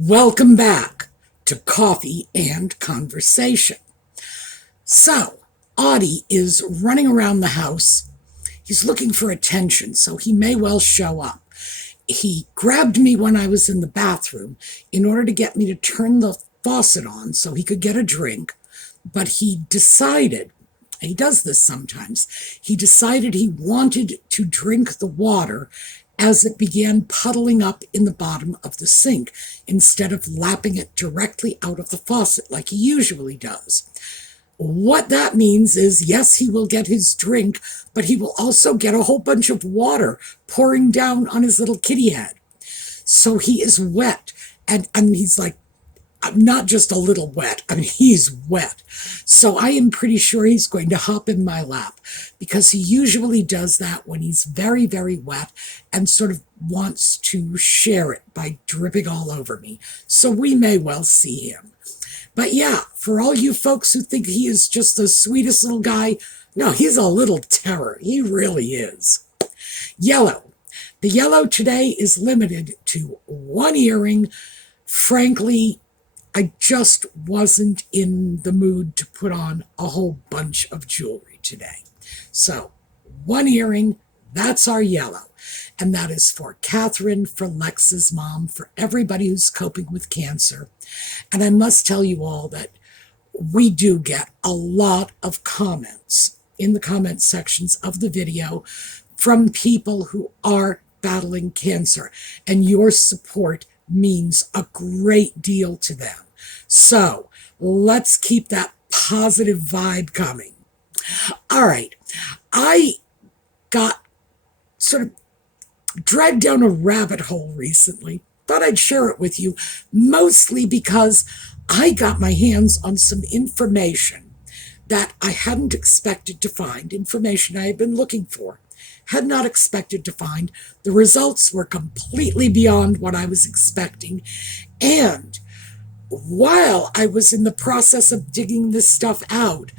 Welcome back to Coffee and Conversation. So, Audie is running around the house. He's looking for attention, so he may well show up. He grabbed me when I was in the bathroom in order to get me to turn the faucet on so he could get a drink, but he decided, he does this sometimes, he decided he wanted to drink the water as it began puddling up in the bottom of the sink, instead of lapping it directly out of the faucet like he usually does. What that means is, yes, he will get his drink, but he will also get a whole bunch of water pouring down on his little kitty head. So he is wet, and he's like, not just a little wet, he's wet. So I am pretty sure he's going to hop in my lap, because he usually does that when he's very, very wet and sort of wants to share it by dripping all over me. So we may well see him. But yeah, for all you folks who think he is just the sweetest little guy, no, he's a little terror. He really is. Yellow. The yellow today is limited to one earring. Frankly, I just wasn't in the mood to put on a whole bunch of jewelry today. So, one earring, that's our yellow. And that is for Catherine, for Lex's mom, for everybody who's coping with cancer. And I must tell you all that we do get a lot of comments in the comment sections of the video from people who are battling cancer. And your support means a great deal to them. So let's keep that positive vibe coming. All right. I got sort of dragged down a rabbit hole recently. Thought I'd share it with you, mostly because I got my hands on some information that I hadn't expected to find, information I had been looking for. Had not expected to find. The results were completely beyond what I was expecting. And while I was in the process of digging this stuff out,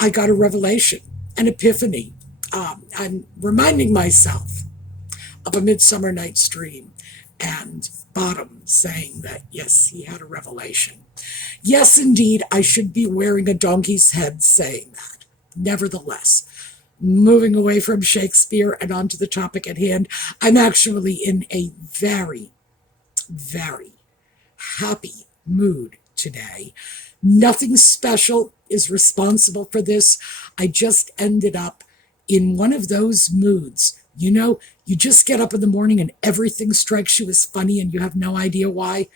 I got a revelation, an epiphany. I'm reminding myself of A Midsummer Night's Dream and Bottom saying that, yes, he had a revelation. Yes, indeed, I should be wearing a donkey's head saying that. Nevertheless, moving away from Shakespeare and onto the topic at hand, I'm actually in a very, very happy mood today. Nothing special is responsible for this. I just ended up in one of those moods. You know, you just get up in the morning and everything strikes you as funny and you have no idea why.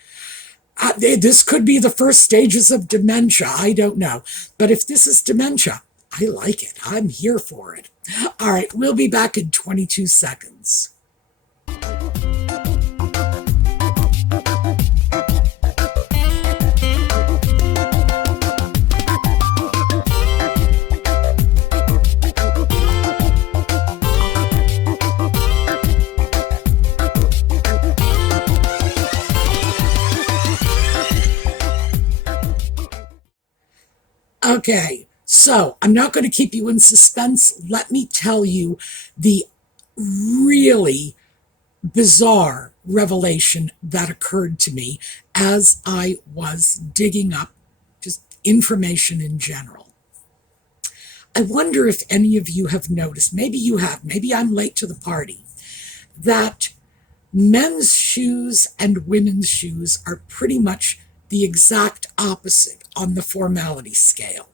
This could be the first stages of dementia. I don't know. But if this is dementia, I like it. I'm here for it. All right, we'll be back in 22 seconds. Okay, so I'm not going to keep you in suspense. Let me tell you the really bizarre revelation that occurred to me as I was digging up just information in general. I wonder if any of you have noticed, maybe you have, maybe I'm late to the party, that men's shoes and women's shoes are pretty much the exact opposite on the formality scale.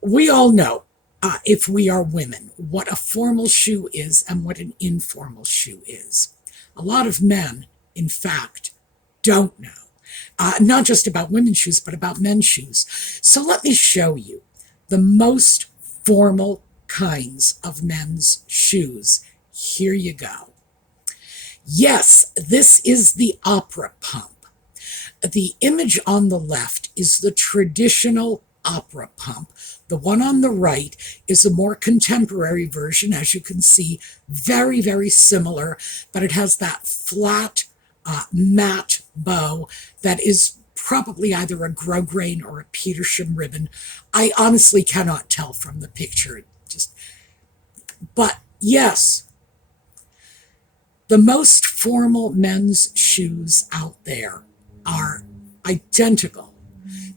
We all know, if we are women, what a formal shoe is and what an informal shoe is. A lot of men, in fact, don't know. Not just about women's shoes, but about men's shoes. So let me show you the most formal kinds of men's shoes. Here you go. Yes, this is the opera pump. The image on the left is the traditional opera pump. The one on the right is a more contemporary version, as you can see, very, very similar, but it has that flat, matte bow that is probably either a grosgrain or a Petersham ribbon. I honestly cannot tell from the picture. But yes, the most formal men's shoes out there are identical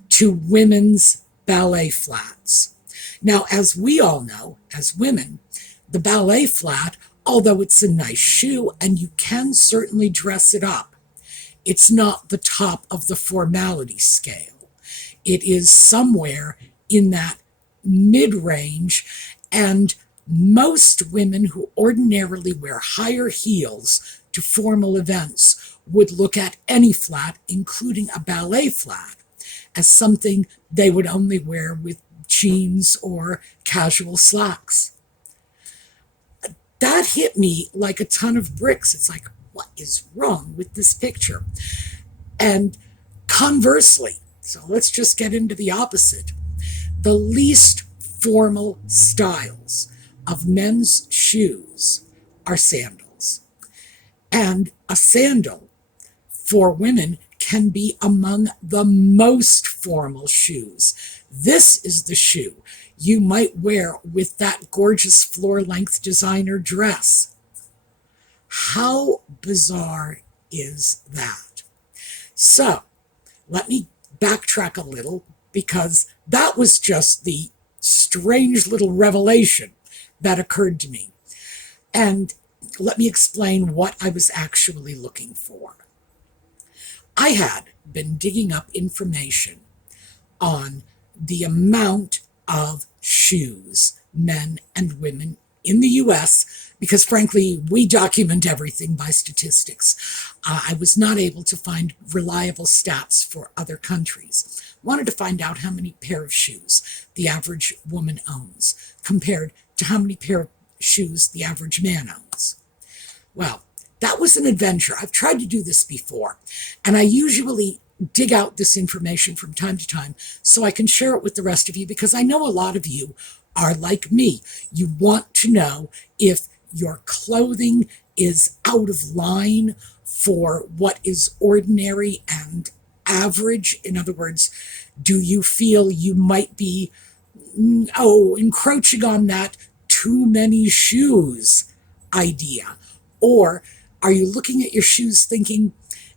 to women's ballet flats. Now, as we all know, as women, the ballet flat, although it's a nice shoe and you can certainly dress it up, it's not the top of the formality scale. It is somewhere in that mid-range, and most women who ordinarily wear higher heels to formal events would look at any flat, including a ballet flat, as something they would only wear with jeans or casual slacks. That hit me like a ton of bricks. It's like, what is wrong with this picture? And conversely, so let's just get into the opposite. The least formal styles of men's shoes are sandals. And a sandal for women can be among the most formal shoes. This is the shoe you might wear with that gorgeous floor-length designer dress. How bizarre is that? So, let me backtrack a little, because that was just the strange little revelation that occurred to me. And let me explain what I was actually looking for. I had been digging up information on the amount of shoes, men and women in the US, because frankly, we document everything by statistics. I was not able to find reliable stats for other countries. Wanted to find out how many pair of shoes the average woman owns compared to how many pair of shoes the average man owns. Well, that was an adventure. I've tried to do this before, and I usually dig out this information from time to time so I can share it with the rest of you, because I know a lot of you are like me. You want to know if your clothing is out of line for what is ordinary and average. In other words, do you feel you might be, encroaching on that too many shoes idea? Or are you looking at your shoes thinking,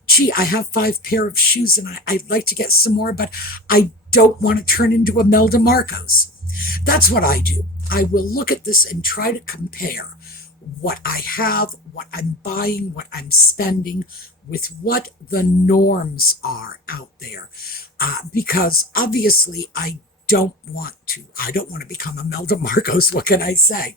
gee, I have 5 pair of shoes and I'd like to get some more, but I don't want to turn into a Melda Marcos. That's what I do. I will look at this and try to compare what I have, what I'm buying, what I'm spending, with what the norms are out there. Because obviously I don't want to become a Melda Marcos. What can I say?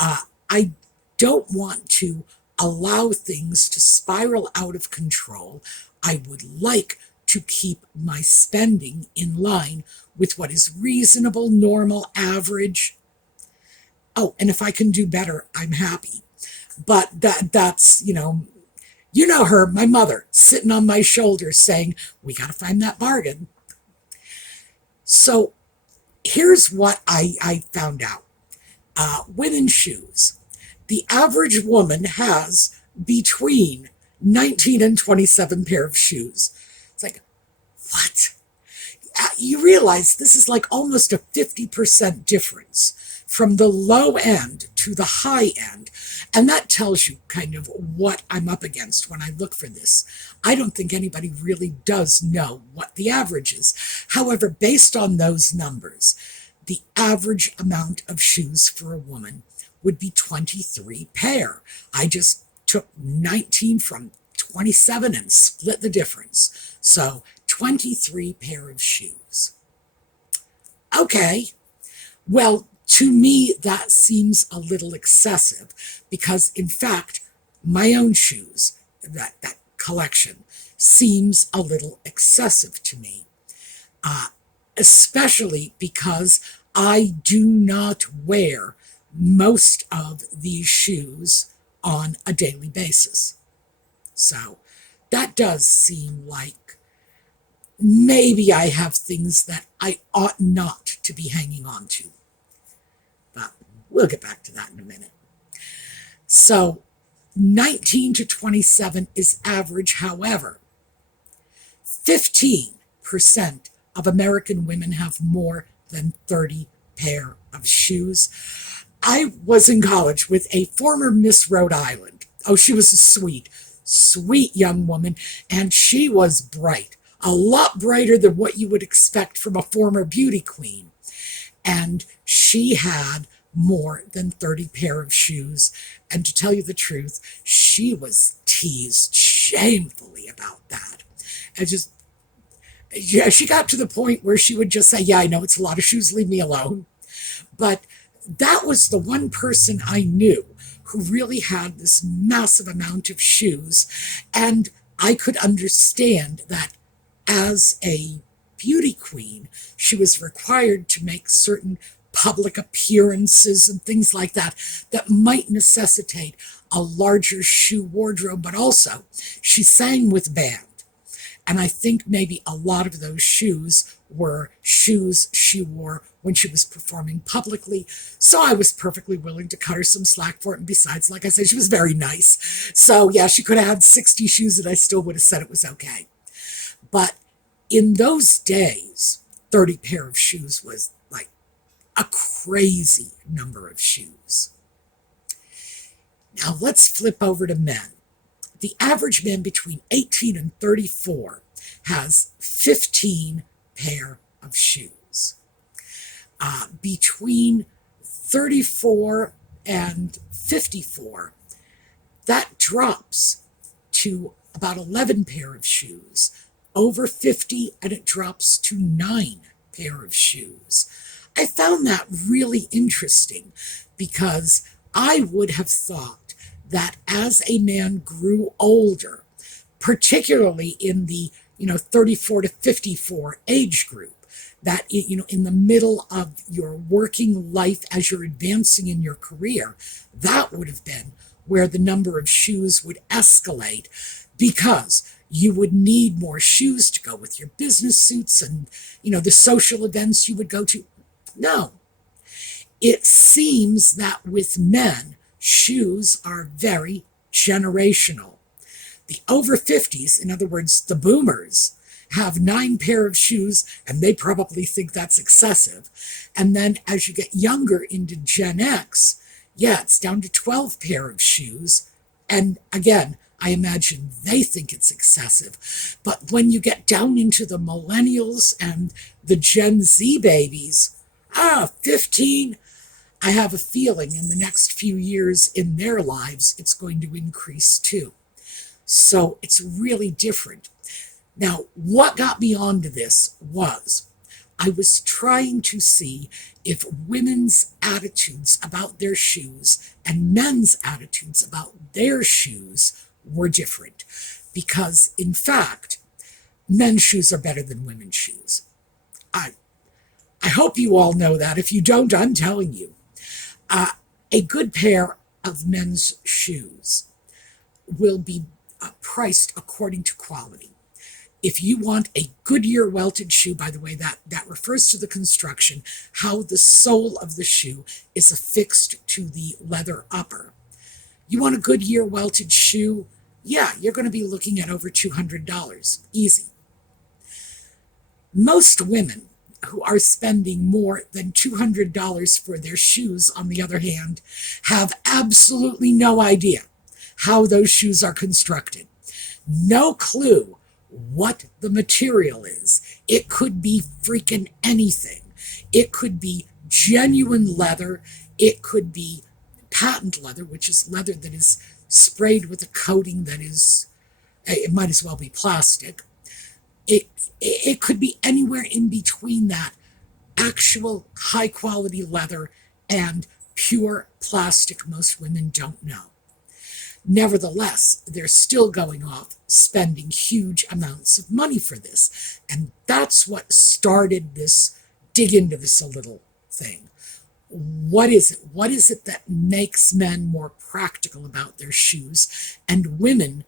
I don't want to allow things to spiral out of control. I would like to keep my spending in line with what is reasonable, normal, average. Oh, and if I can do better, I'm happy. But that's, you know her, my mother, sitting on my shoulder saying, we got to find that bargain. So here's what I found out. Women's shoes. The average woman has between 19 and 27 pair of shoes. It's like, what? You realize this is like almost a 50% difference from the low end to the high end. And that tells you kind of what I'm up against when I look for this. I don't think anybody really does know what the average is. However, based on those numbers, the average amount of shoes for a woman would be 23 pair. I just took 19 from 27 and split the difference. So 23 pair of shoes. Okay, well, to me, that seems a little excessive, because in fact, my own shoes, that collection, seems a little excessive to me, especially because I do not wear most of these shoes on a daily basis. So that does seem like maybe I have things that I ought not to be hanging on to. But we'll get back to that in a minute. So 19 to 27 is average. However, 15% of American women have more than 30 pair of shoes. I was in college with a former Miss Rhode Island, Oh, she was a sweet, sweet young woman, and she was bright, a lot brighter than what you would expect from a former beauty queen. And she had more than 30 pair of shoes. And to tell you the truth, she was teased shamefully about that. And just, yeah, she got to the point where she would just say, yeah, I know it's a lot of shoes, leave me alone. But that was the one person I knew who really had this massive amount of shoes. And I could understand that as a beauty queen, she was required to make certain public appearances and things like that that might necessitate a larger shoe wardrobe, but also she sang with band. And I think maybe a lot of those shoes were shoes she wore when she was performing publicly. So I was perfectly willing to cut her some slack for it. And besides, like I said, she was very nice. So yeah, she could have had 60 shoes and I still would have said it was okay. But in those days, 30 pair of shoes was like a crazy number of shoes. Now let's flip over to men. The average man between 18 and 34 has 15 pair of shoes. Between 34 and 54, that drops to about 11 pair of shoes. Over 50, and it drops to 9 pair of shoes. I found that really interesting because I would have thought that as a man grew older, particularly in the 34 to 54 age group, that in the middle of your working life as you're advancing in your career, that would have been where the number of shoes would escalate, because you would need more shoes to go with your business suits and the social events you would go to. No, it seems that with men, shoes are very generational. The over 50s, in other words, the boomers, have 9 pair of shoes, and they probably think that's excessive. And then as you get younger into Gen X, yeah, it's down to 12 pair of shoes. And again, I imagine they think it's excessive. But when you get down into the millennials and the Gen Z babies, 15, I have a feeling in the next few years in their lives, it's going to increase too. So it's really different. Now, what got me onto this was I was trying to see if women's attitudes about their shoes and men's attitudes about their shoes were different. Because, in fact, men's shoes are better than women's shoes. I hope you all know that. If you don't, I'm telling you. A good pair of men's shoes will be priced according to quality. If you want a Goodyear welted shoe, by the way, that refers to the construction, how the sole of the shoe is affixed to the leather upper. You want a Goodyear welted shoe? Yeah, you're going to be looking at over $200. Easy. Most women who are spending more than $200 for their shoes, on the other hand, have absolutely no idea how those shoes are constructed. No clue what the material is. It could be freaking anything. It could be genuine leather. It could be patent leather, which is leather that is sprayed with a coating that is, it might as well be plastic. It could be anywhere in between that actual high quality leather and pure plastic most women don't know. Nevertheless, they're still going off spending huge amounts of money for this. And that's what started this dig into this a little thing. What is it? What is it that makes men more practical about their shoes and women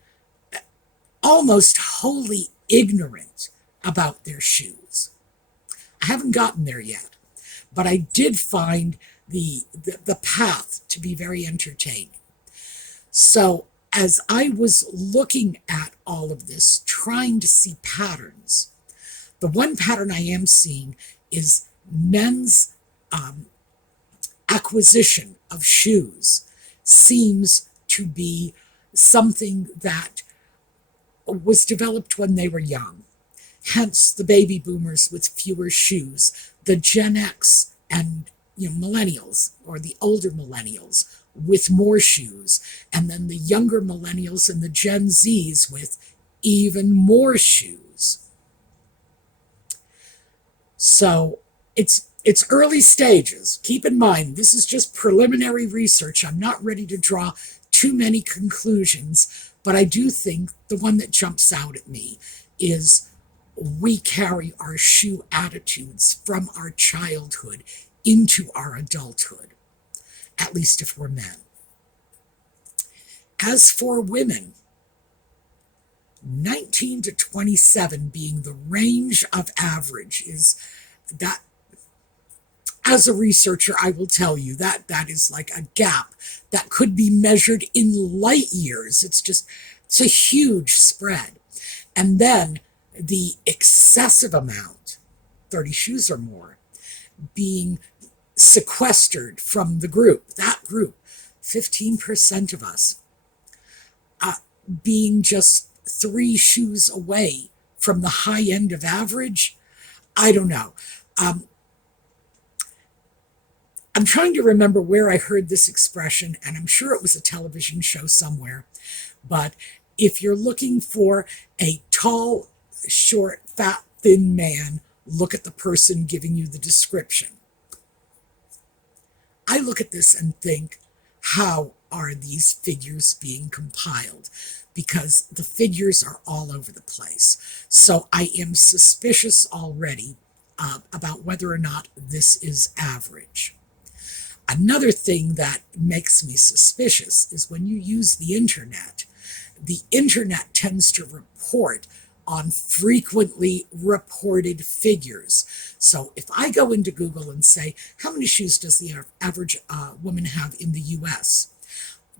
almost wholly ignorant about their shoes? I haven't gotten there yet, but I did find the path to be very entertaining. So as I was looking at all of this, trying to see patterns, the one pattern I am seeing is men's acquisition of shoes seems to be something that was developed when they were young. Hence the baby boomers with fewer shoes, the Gen X and millennials, or the older millennials with more shoes, and then the younger millennials and the Gen Zs with even more shoes. So it's early stages. Keep in mind, this is just preliminary research. I'm not ready to draw too many conclusions, but I do think the one that jumps out at me is we carry our shoe attitudes from our childhood into our adulthood, at least if we're men. As for women, 19 to 27 being the range of average is that, as a researcher, I will tell you that is like a gap that could be measured in light years. It's a huge spread. And then the excessive amount, 30 shoes or more, being sequestered from the group, that group, 15% of us, being just 3 shoes away from the high end of average. I don't know. I'm trying to remember where I heard this expression, and I'm sure it was a television show somewhere. But if you're looking for a tall, short, fat, thin man, look at the person giving you the description. I look at this and think, how are these figures being compiled? Because the figures are all over the place. So I am suspicious already about whether or not this is average. Another thing that makes me suspicious is when you use the internet tends to report on frequently reported figures. So if I go into Google and say, how many shoes does the average woman have in the US?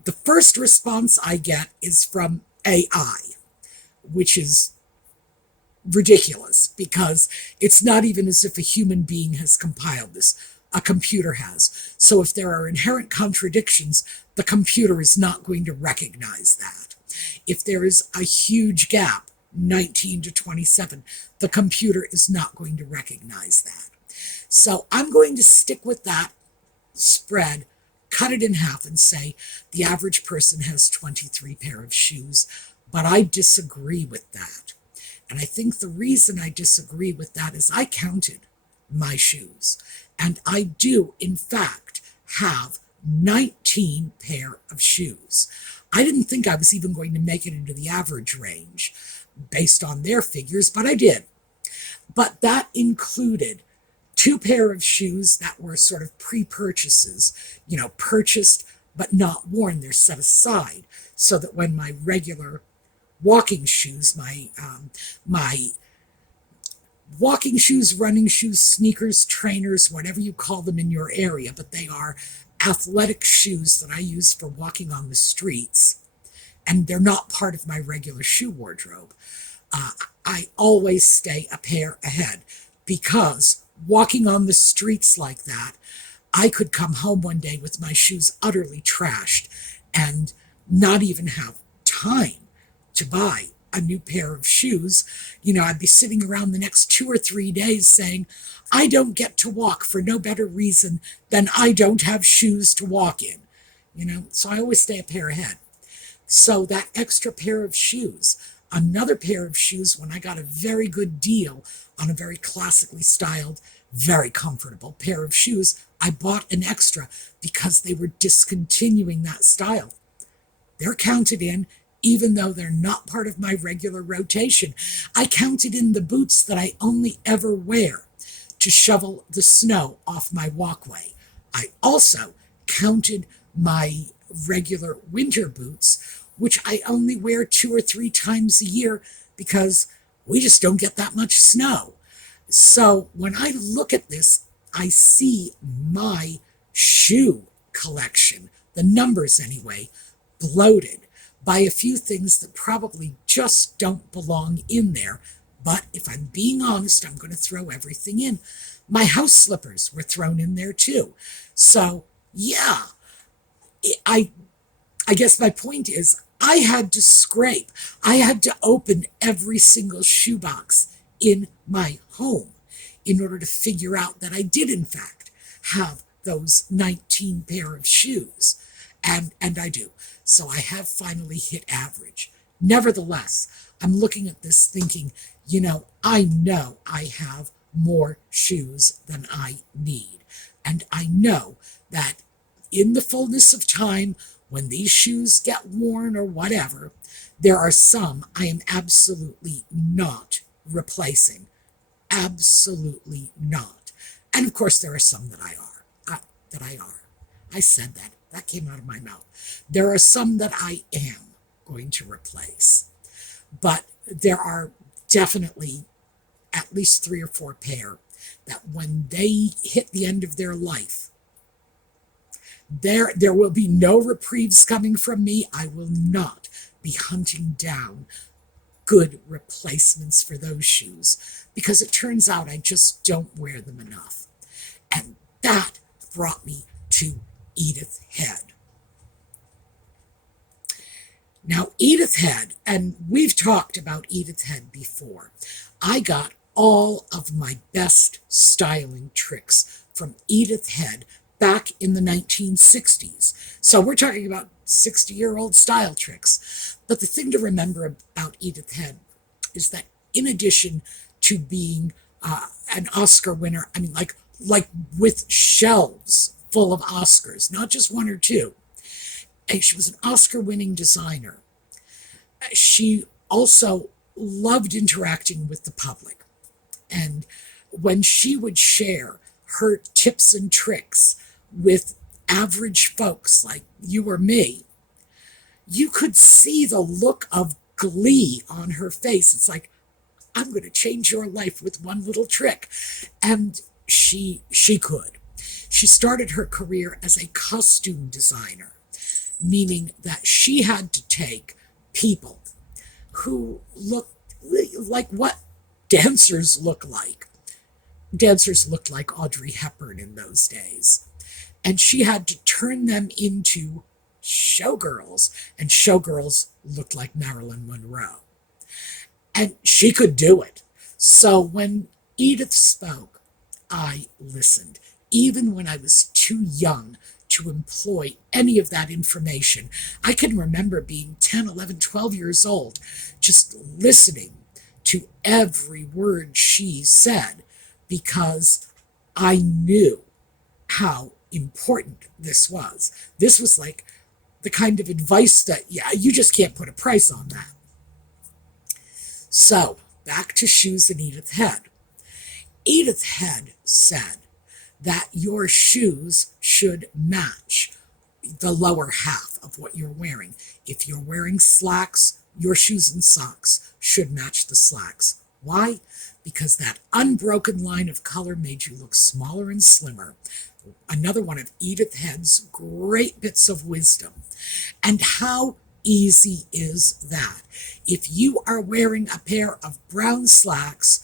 The first response I get is from AI, which is ridiculous because it's not even as if a human being has compiled this. A computer has. So if there are inherent contradictions, the computer is not going to recognize that. If there is a huge gap, 19 to 27, the computer is not going to recognize that. So I'm going to stick with that spread, cut it in half and say the average person has 23 pair of shoes, but I disagree with that. And I think the reason I disagree with that is I counted my shoes. And I do, in fact, have 19 pair of shoes. I didn't think I was even going to make it into the average range based on their figures, but I did. But that included 2 pair of shoes that were sort of pre-purchases, purchased but not worn. They're set aside so that when my regular walking shoes, my walking shoes, running shoes, sneakers, trainers, whatever you call them in your area, but they are athletic shoes that I use for walking on the streets, and they're not part of my regular shoe wardrobe. I always stay a pair ahead because walking on the streets like that, I could come home one day with my shoes utterly trashed and not even have time to buy a new pair of shoes. I'd be sitting around the next 2 or 3 days saying, I don't get to walk for no better reason than I don't have shoes to walk in. So I always stay a pair ahead. So that extra pair of shoes, another pair of shoes when I got a very good deal on a very classically styled, very comfortable pair of shoes, I bought an extra because they were discontinuing that style. They're counted in, even though they're not part of my regular rotation. I counted in the boots that I only ever wear to shovel the snow off my walkway. I also counted my regular winter boots, which I only wear 2 or 3 times a year because we just don't get that much snow. So when I look at this, I see my shoe collection, the numbers anyway, bloated by a few things that probably just don't belong in there. But if I'm being honest, I'm going to throw everything in. My house slippers were thrown in there too. So yeah, I guess my point is I had to scrape. I had to open every single shoebox in my home in order to figure out that I did, in fact, have those 19 pair of shoes. And I do. So I have finally hit average. Nevertheless, I'm looking at this thinking, I know I have more shoes than I need. And I know that in the fullness of time, when these shoes get worn or whatever, there are some I am absolutely not replacing. Absolutely not. And of course, there are some that I are. I said that. That came out of my mouth. There are some that I am going to replace. But there are definitely at least 3 or 4 pair that when they hit the end of their life, there will be no reprieves coming from me. I will not be hunting down good replacements for those shoes because it turns out I just don't wear them enough. And that brought me to Edith Head. Now, Edith Head, and we've talked about Edith Head before, I got all of my best styling tricks from Edith Head back in the 1960s. So we're talking about 60-year-old style tricks. But the thing to remember about Edith Head is that in addition to being an Oscar winner, I mean, like with shelves full of Oscars, not just 1 or 2, and she was an Oscar-winning designer. She also loved interacting with the public. And when she would share her tips and tricks with average folks like you or me, you could see the look of glee on her face. It's like, I'm going to change your life with one little trick. And she could. She started her career as a costume designer, meaning that she had to take people who looked like what dancers look like. Dancers looked like Audrey Hepburn in those days. And she had to turn them into showgirls, and showgirls looked like Marilyn Monroe. And she could do it. So when Edith spoke, I listened, even when I was too young to employ any of that information. I can remember being 10, 11, 12 years old, just listening to every word she said because I knew how important this was. This was like the kind of advice that, you just can't put a price on that. So, back to shoes and Edith Head. Edith Head said that your shoes should match the lower half of what you're wearing. If you're wearing slacks, your shoes and socks should match the slacks. Why? Because that unbroken line of color made you look smaller and slimmer. Another one of Edith Head's great bits of wisdom. And how easy is that? If you are wearing a pair of brown slacks,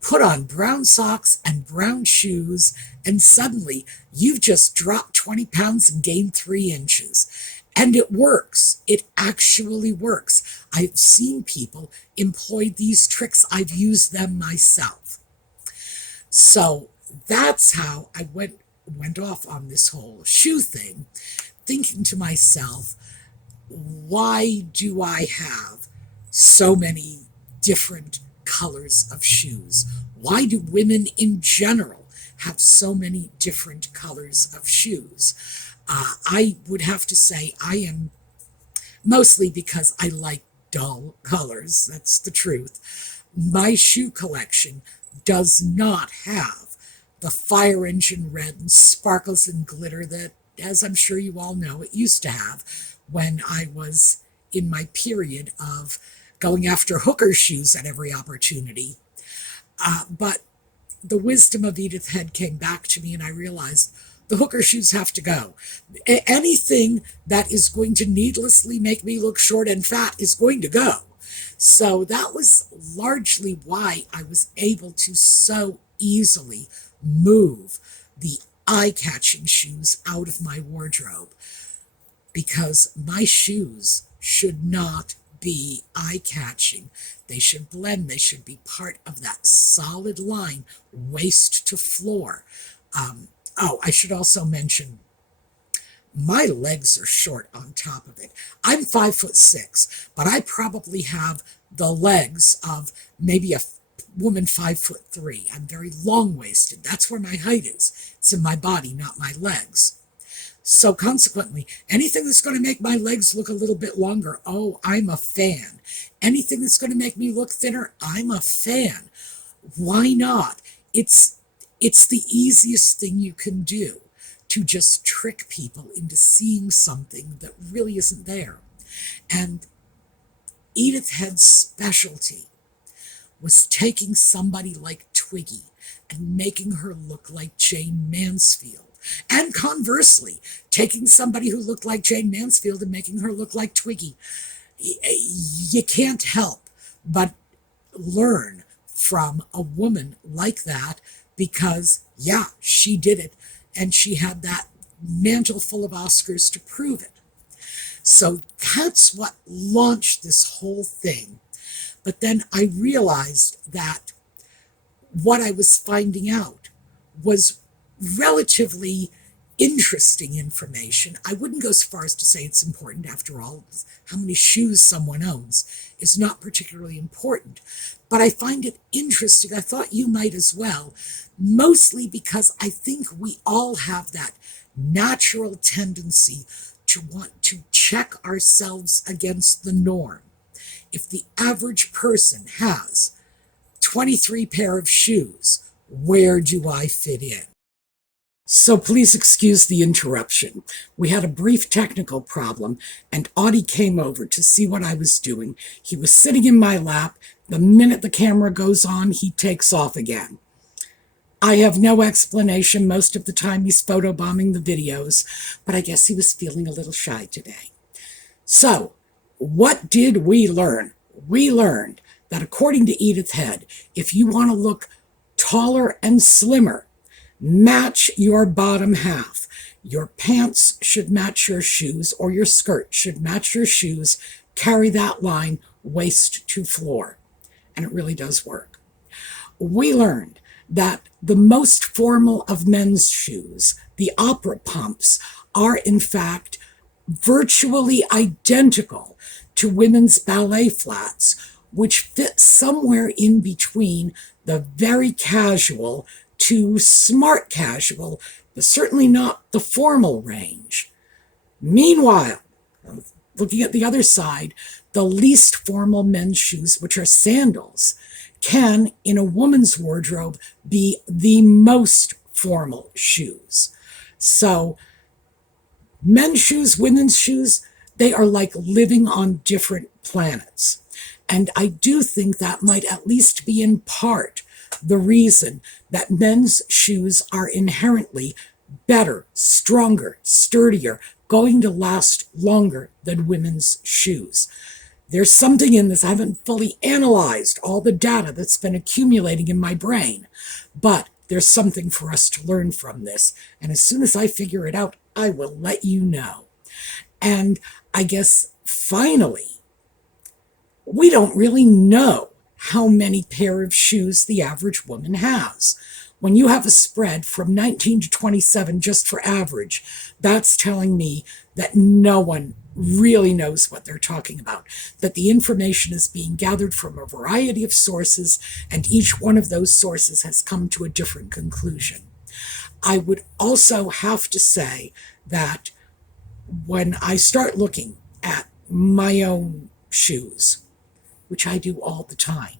put on brown socks and brown shoes, and suddenly you've just dropped 20 pounds and gained 3 inches. And it works. It actually works. I've seen people employ these tricks. I've used them myself. So that's how I went off on this whole shoe thing, thinking to myself, why do I have so many different colors of shoes? Why do women in general have so many different colors of shoes? I would have to say I am mostly because I like dull colors. That's the truth. My shoe collection does not have the fire engine red and sparkles and glitter that, as I'm sure you all know, it used to have when I was in my period of going after hooker shoes at every opportunity. But the wisdom of Edith Head came back to me, and I realized the hooker shoes have to go. Anything that is going to needlessly make me look short and fat is going to go. So that was largely why I was able to so easily move the eye-catching shoes out of my wardrobe, because my shoes should not be eye-catching. They should blend. They should be part of that solid line, waist to floor. I should also mention, my legs are short on top of it. I'm 5'6", but I probably have the legs of maybe a woman 5'3". I'm very long-waisted. That's where my height is. It's in my body, not my legs. So consequently, anything that's going to make my legs look a little bit longer, oh, I'm a fan. Anything that's going to make me look thinner, I'm a fan. Why not? It's the easiest thing you can do to just trick people into seeing something that really isn't there. And Edith Head's specialty was taking somebody like Twiggy and making her look like Jane Mansfield. And conversely, taking somebody who looked like Jane Mansfield and making her look like Twiggy. You can't help but learn from a woman like that because, yeah, she did it, and she had that mantle full of Oscars to prove it. So that's what launched this whole thing. But then I realized that what I was finding out was relatively interesting information. I wouldn't go so far as to say it's important. After all, how many shoes someone owns is not particularly important. But I find it interesting. I thought you might as well, mostly because I think we all have that natural tendency to want to check ourselves against the norm. If the average person has 23 pair of shoes, where do I fit in? So please excuse the interruption. We had a brief technical problem, and Audie came over to see what I was doing. He was sitting in my lap. The minute the camera goes on, he takes off again. I have no explanation. Most of the time he's photobombing the videos, but I guess he was feeling a little shy today. So, what did we learn? We learned that according to Edith Head, if you want to look taller and slimmer, match your bottom half. Your pants should match your shoes, or your skirt should match your shoes. Carry that line waist to floor. And it really does work. We learned that the most formal of men's shoes, the opera pumps, are in fact virtually identical to women's ballet flats, which fit somewhere in between the very casual to smart casual, but certainly not the formal range. Meanwhile, looking at the other side, the least formal men's shoes, which are sandals, can, in a woman's wardrobe, be the most formal shoes. So, men's shoes, women's shoes, they are like living on different planets. And I do think that might at least be in part the reason that men's shoes are inherently better, stronger, sturdier, going to last longer than women's shoes. There's something in this. I haven't fully analyzed all the data that's been accumulating in my brain, but there's something for us to learn from this. And as soon as I figure it out, I will let you know. And I guess finally, we don't really know how many pair of shoes the average woman has. When you have a spread from 19 to 27 just for average, that's telling me that no one really knows what they're talking about, that the information is being gathered from a variety of sources, and each one of those sources has come to a different conclusion. I would also have to say that when I start looking at my own shoes, which I do all the time,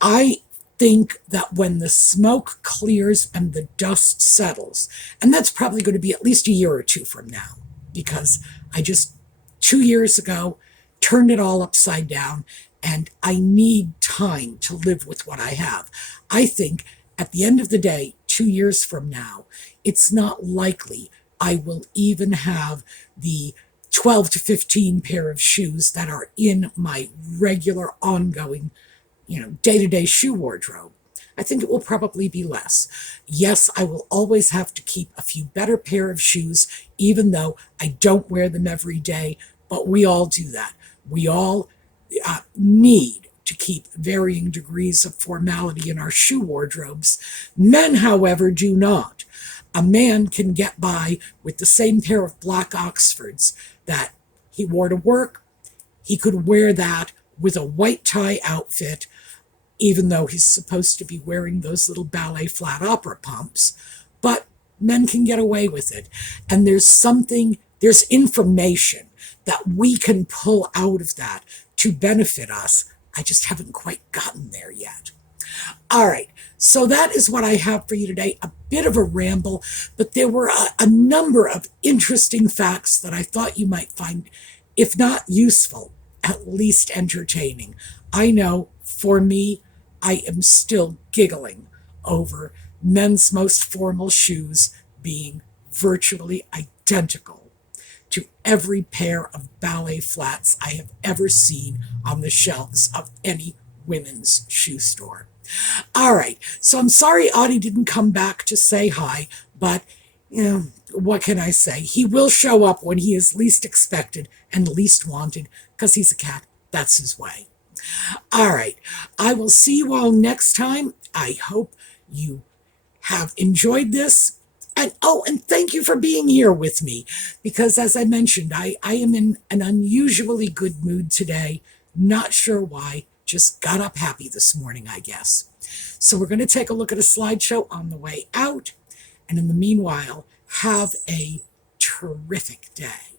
I think that when the smoke clears and the dust settles, and that's probably going to be at least a year or two from now, because I just 2 years ago turned it all upside down, and I need time to live with what I have. I think at the end of the day, 2 years from now, it's not likely I will even have the 12 to 15 pair of shoes that are in my regular ongoing, day-to-day shoe wardrobe. I think it will probably be less. Yes, I will always have to keep a few better pair of shoes, even though I don't wear them every day, but we all do that. We all need to keep varying degrees of formality in our shoe wardrobes. Men, however, do not. A man can get by with the same pair of black Oxfords that he wore to work. He could wear that with a white tie outfit, even though he's supposed to be wearing those little ballet flat opera pumps. But men can get away with it. And there's information that we can pull out of that to benefit us. I just haven't quite gotten there yet. All right, so that is what I have for you today. A bit of a ramble, but there were a number of interesting facts that I thought you might find, if not useful, at least entertaining. I know, for me, I am still giggling over men's most formal shoes being virtually identical to every pair of ballet flats I have ever seen on the shelves of any women's shoe store. All right, so I'm sorry Audie didn't come back to say hi, but what can I say? He will show up when he is least expected and least wanted, because he's a cat. That's his way. All right, I will see you all next time. I hope you have enjoyed this. And thank you for being here with me, because as I mentioned, I am in an unusually good mood today. Not sure why, just got up happy this morning, I guess. So we're going to take a look at a slideshow on the way out. And in the meanwhile, have a terrific day.